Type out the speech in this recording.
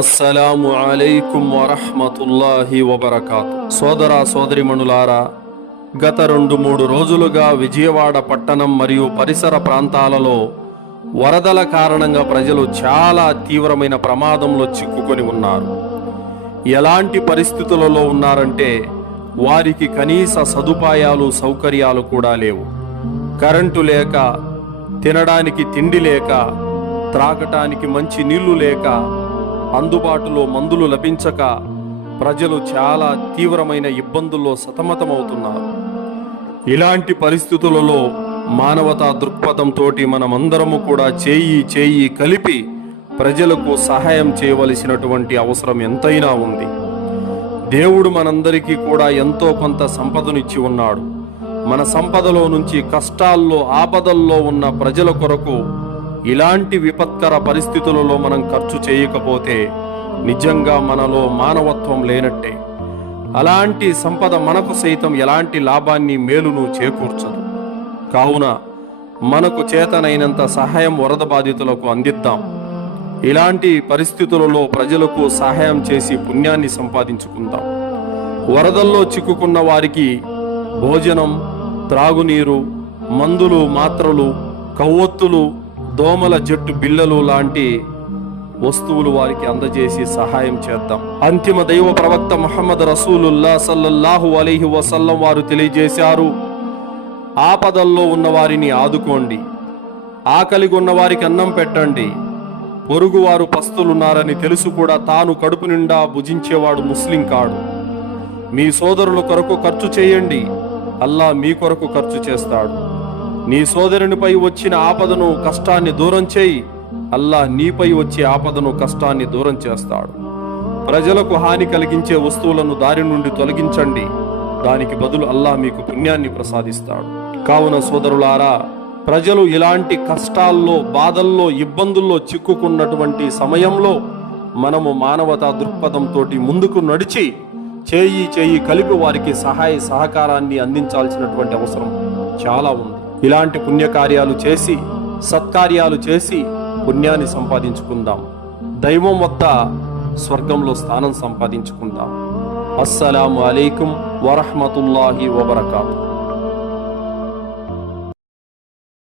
అస్సలాము అలైకుం వరహ్మతుల్లాహి వబరకాతు. సోదర సోదరిమణులారా, గత 2-3 రోజులుగా విజయవాడ పట్టణం మరియు పరిసర ప్రాంతాలలో వరదల కారణంగా ప్రజలు చాలా తీవ్రమైన ప్రమాదంలో చిక్కుకొని ఉన్నారు. ఎలాంటి పరిస్థితులలో ఉన్నారంటే వారికి కనీస సదుపాయాలు సౌకర్యాలు కూడా లేవు. కరెంటు లేక, తినడానికి తిండి లేక, త్రాగటానికి మంచి నీళ్లు లేక, అందుబాటులో మందులు లభించక ప్రజలు చాలా తీవ్రమైన ఇబ్బందుల్లో సతమతమవుతున్నారు. ఇలాంటి పరిస్థితులలో మానవతా దృక్పథంతో మనమందరము కూడా చేయి కలిపి ప్రజలకు సహాయం చేయవలసినటువంటి అవసరం ఎంతైనా ఉంది. దేవుడు మనందరికీ కూడా ఎంతో కొంత సంపదనిచ్చి ఉన్నాడు. మన సంపదలో నుంచి కష్టాల్లో, ఆపదల్లో ఉన్న ప్రజల కొరకు ఇలాంటి విపత్కర పరిస్థితులలో మనం ఖర్చు చేయకపోతే నిజంగా మనలో మానవత్వం లేనట్టే. అలాంటి సంపద మనకు సైతం ఎలాంటి లాభాన్ని, మేలును చేకూర్చదు. కావున మనకు చేతనైనంత సహాయం వరద బాధితులకు అందిద్దాం. ఇలాంటి పరిస్థితులలో ప్రజలకు సహాయం చేసి పుణ్యాన్ని సంపాదించుకుందాం. వరదల్లో చిక్కుకున్న వారికి భోజనం, త్రాగునీరు, మందులు, మాత్రలు, కవ్వొత్తులు, దోమల జట్టు బిళ్ళలు లాంటి వస్తువులు వారికి అందజేసి సహాయం చేద్దాం. అంతిమ దైవ ప్రవక్త ముహమ్మద్ రసూలుల్లాహ్ సల్లల్లాహు అలైహి వసల్లం వారు తెలియజేశారు, ఆపదల్లో ఉన్న వారిని ఆదుకోండి, ఆకలిగా ఉన్న వారికి అన్నం పెట్టండి. పొరుగువారు పస్తులున్నారని తెలుసు కూడా తాను కడుపు నిండా భుజించేవాడు ముస్లిం కాడు. మీ సోదరుల కొరకు ఖర్చు చేయండి, అల్లాహ్ మీ కొరకు ఖర్చు చేస్తాడు. నీ సోదరునిపై వచ్చిన ఆపదను, కష్టాన్ని దూరం చేయి, అల్లాహ్ నీపై వచ్చే ఆపదను, కష్టాన్ని దూరం చేస్తాడు. ప్రజలకు హాని కలిగించే వస్తువులను దారి నుండి తొలగించండి, దానికి బదులు అల్లాహ్ మీకు పుణ్యాన్ని ప్రసాదిస్తాడు. కావున సోదరులారా, ప్రజలు ఇలాంటి కష్టాల్లో, బాధల్లో, ఇబ్బందుల్లో చిక్కుకున్నటువంటి సమయంలో మనము మానవతా దృక్పథంతో ముందుకు నడిచి చేయి కలిపి వారికి సహాయ సహకారాన్ని అందించాల్సినటువంటి అవసరం చాలా ఉంది. ఇలాంటి పుణ్యకార్యాలు చేసి, సత్కార్యాలు చేసి పుణ్యాన్ని సంపాదించుకుందాం. దైవం వద్ద స్వర్గంలో స్థానం సంపాదించుకుందాం. అస్సలాము అలైకుం వరహ్మతుల్లాహి వబరకాతు.